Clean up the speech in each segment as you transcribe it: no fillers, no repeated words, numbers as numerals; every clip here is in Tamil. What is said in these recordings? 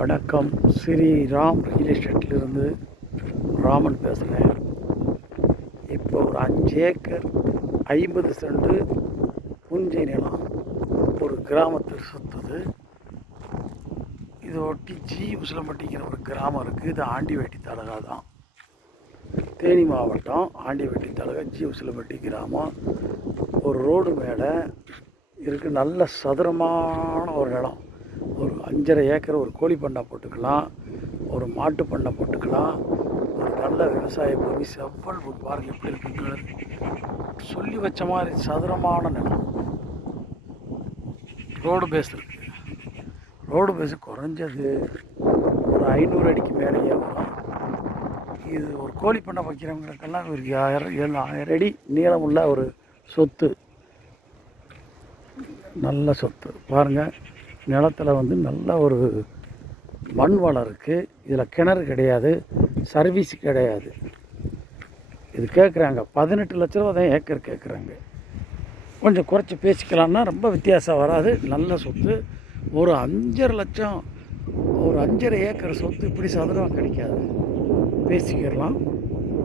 வணக்கம். ஸ்ரீராம் ரியல் எஸ்டேட்லேருந்து ராமன் பேசுகிறேன். இப்போ ஒரு 5 ஏக்கர் 50 சென்ட் புஞ்சை நிலம் ஒரு கிராமத்தில் சொத்துது. இதை ஒட்டி ஜி உசிலம்பட்டிங்கிற ஒரு கிராமம் இருக்குது. இது ஆண்டிவேட்டி தாலுகா தான், தேனி மாவட்டம். ஆண்டிவேட்டி தாலுகா, ஜி உசிலம்பட்டி கிராமம். ஒரு ரோடு மேலே இருக்குது. நல்ல சதுரமான ஒரு நிலம். ஒரு 5.5 ஏக்கர் ஒரு கோழி பண்ணை போட்டுக்கலாம், ஒரு மாட்டு பண்ணை போட்டுக்கலாம். ஒரு நல்ல விவசாய பூமி, செவ்வல் பாருங்கள் எப்படி இருக்குங்க. சொல்லி வச்ச மாதிரி சதுரமான நிலம். ரோடு பேஸ் இருக்குது. ரோடு பேஸு குறைஞ்சது ஒரு 500 அடிக்கு மேலேயே வரும். இது ஒரு கோழி பண்ணை வைக்கிறவங்களுக்கெல்லாம் ஒரு 1000 அடி நீளமுள்ள ஒரு சொத்து. நல்ல சொத்து பாருங்கள். நிலத்தில் நல்ல ஒரு மண் வளம் இருக்குது. இதில் கிணறு கிடையாது, சர்வீஸ் கிடையாது. இது கேட்குறாங்க 18 லட்ச ரூபா தான் ஏக்கர் கேட்குறாங்க. கொஞ்சம் குறைச்சி பேசிக்கலான்னா ரொம்ப வித்தியாசம் வராது. நல்ல சொத்து. ஒரு 5.5 லட்சம், ஒரு 5.5 ஏக்கர் சொத்து இப்படி சதுரம் கிடைக்காது. பேசிக்கிடலாம்.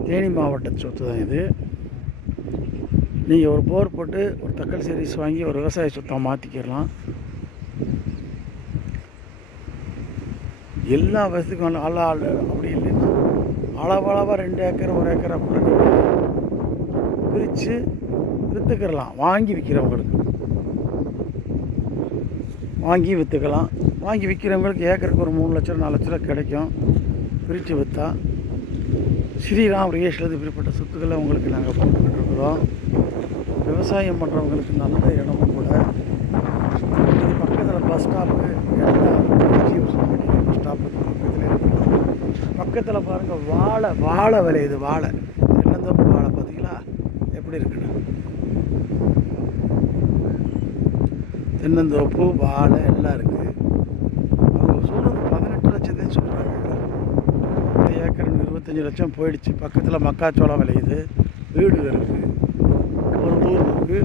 தேனி மாவட்ட சொத்து தான் இது. நீங்கள் ஒரு போர் போட்டு ஒரு தக்காளி சர்வீஸ் வாங்கி ஒரு விவசாய சொத்தாக மாற்றிக்கிடலாம். எல்லா வசதிக்கும் அப்படி இல்லைன்னா அளவளவாக 2 ஏக்கர் 1 ஏக்கர் அப்படி பிரித்து விற்றுக்கிடலாம். வாங்கி விற்கிறவங்களுக்கு வாங்கி விற்றுக்கலாம். வாங்கி விற்கிறவங்களுக்கு ஏக்கருக்கு ஒரு 3 லட்சம் 4 லட்ச ரூபா கிடைக்கும். பிரித்து விற்றா. ஸ்ரீராம் ரியல் எஸ்டேட் இப்படிப்பட்ட சொத்துக்களை உங்களுக்கு நாங்கள் போட்டுக்கிட்டு இருக்கிறோம். விவசாயம் பண்ணுறவங்களுக்கு நல்ல இடமும் கூட. இது பக்கத்தில் பஸ் ஸ்டாப்பு, பஸ் ஸ்டாப்பு பக்கத்தில் பாருங்கள். வாழை விளையுது. வாழை, தென்னந்தோப்பு வாழை பார்த்தீங்களா எப்படி இருக்குன்னு. தென்னந்தோப்பு, வாழை எல்லாம் இருக்குது. அவங்க சொல்கிறது 18 லட்சத்தையும் சொல்கிறாங்க. 1 ஏக்கர் 25 லட்சம் போயிடுச்சு. பக்கத்தில் மக்காச்சோளம் விளையுது. வீடுகள் இருக்குது. ஒரு ஊர் இருக்குது.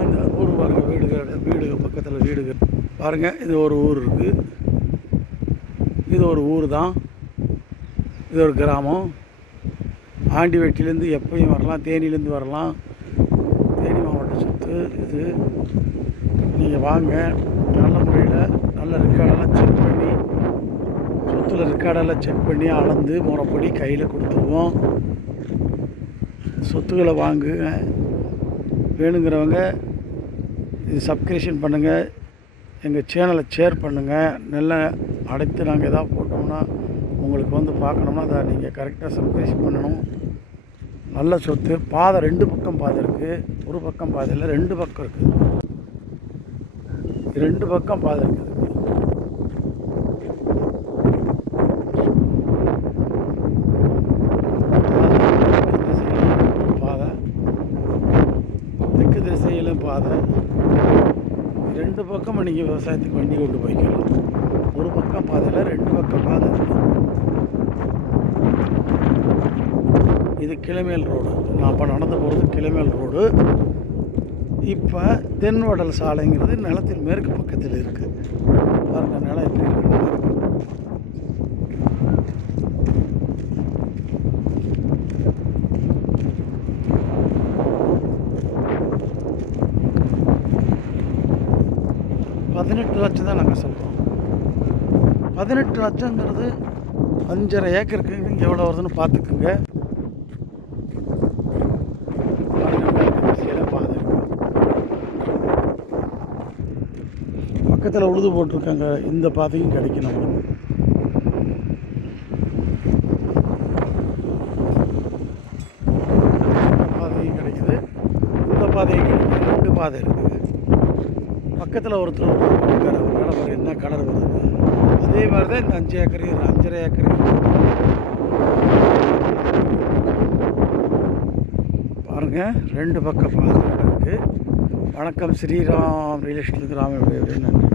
அந்த ஊர் பாருங்கள். வீடுகள் பக்கத்தில் வீடுகள் பாருங்கள். இது ஒரு ஊர் இருக்குது. இது ஒரு ஊர் தான். இது ஒரு கிராமம். ஆண்டிவேட்டிலேருந்து எப்பயும் வரலாம், தேனிலேருந்து வரலாம். தேனி மாவட்ட சொத்து இது. நீங்கள் வாங்க. நல்ல முறையில் நல்ல ரெக்கார்டெல்லாம் செக் பண்ணி, சொத்தில் ரெக்கார்டெல்லாம் செக் பண்ணி அளந்து முறைப்படி கையில் கொடுத்துருவோம். சொத்துக்களை வாங்குங்க. வேணுங்கிறவங்க இது சப்ஸ்கிரிப்ஷன் பண்ணுங்கள். எங்கள் சேனலை ஷேர் பண்ணுங்கள். நல்ல அடுத்து நாங்கள் எதாவது போட்டோம்னா உங்களுக்கு பார்க்கணும்னா அதை நீங்கள் கரெக்டாக சப்ஸ்கிரைப் பண்ணணும். நல்ல சொத்து. பாதை 2 பக்கம் பாதை இருக்குது. ஒரு பக்கம் பாதை இல்லை, 2 பக்கம் இருக்குது. 2 பக்கம் பாதை இருக்குது. பாதை தெற்கு திசையிலும் பாதை. 2 பக்கம் நீங்கள் விவசாயத்துக்கு வண்டி கொண்டு போய்க்கலாம். ஒரு பக்கம் பாதையில் 2 பக்கம் பாதை. இது கிளமேல் ரோடு. நான் இப்போ நடந்து போகிறது கிளமேல் ரோடு. இப்போ தென்வடல் சாலைங்கிறது நிலத்தின் மேற்கு பக்கத்தில் இருக்குது. பாருங்கள் நிலம் எப்படி இருக்குன்னு. 18 லட்சம் தான் நாங்கள் சொல்கிறோம். 18 லட்சங்கிறது 5.5 ஏக்கருக்கு எவ்வளோ வருதுன்னு பார்த்துக்குங்க. பாதை பக்கத்தில் உழுது போட்டிருக்காங்க. இந்த பாதையும் கிடைக்கும் நம்மளுக்கு. பாதையும் கிடைக்குது, இந்த பாதையும் கிடைக்குது. 2 பாதை இருக்குது. பக்கத்தில் ஒருத்தர் இருக்கார். ஒரு வேலை பாரு என்ன கலர் வருது. அதே மாதிரி தான் இந்த 5 ஏக்கர் 5.5 ஏக்கர் பாருங்கள். 2 பக்கம் பாதை இருக்குது. வணக்கம். Sriram real estate Raman. நன்றி.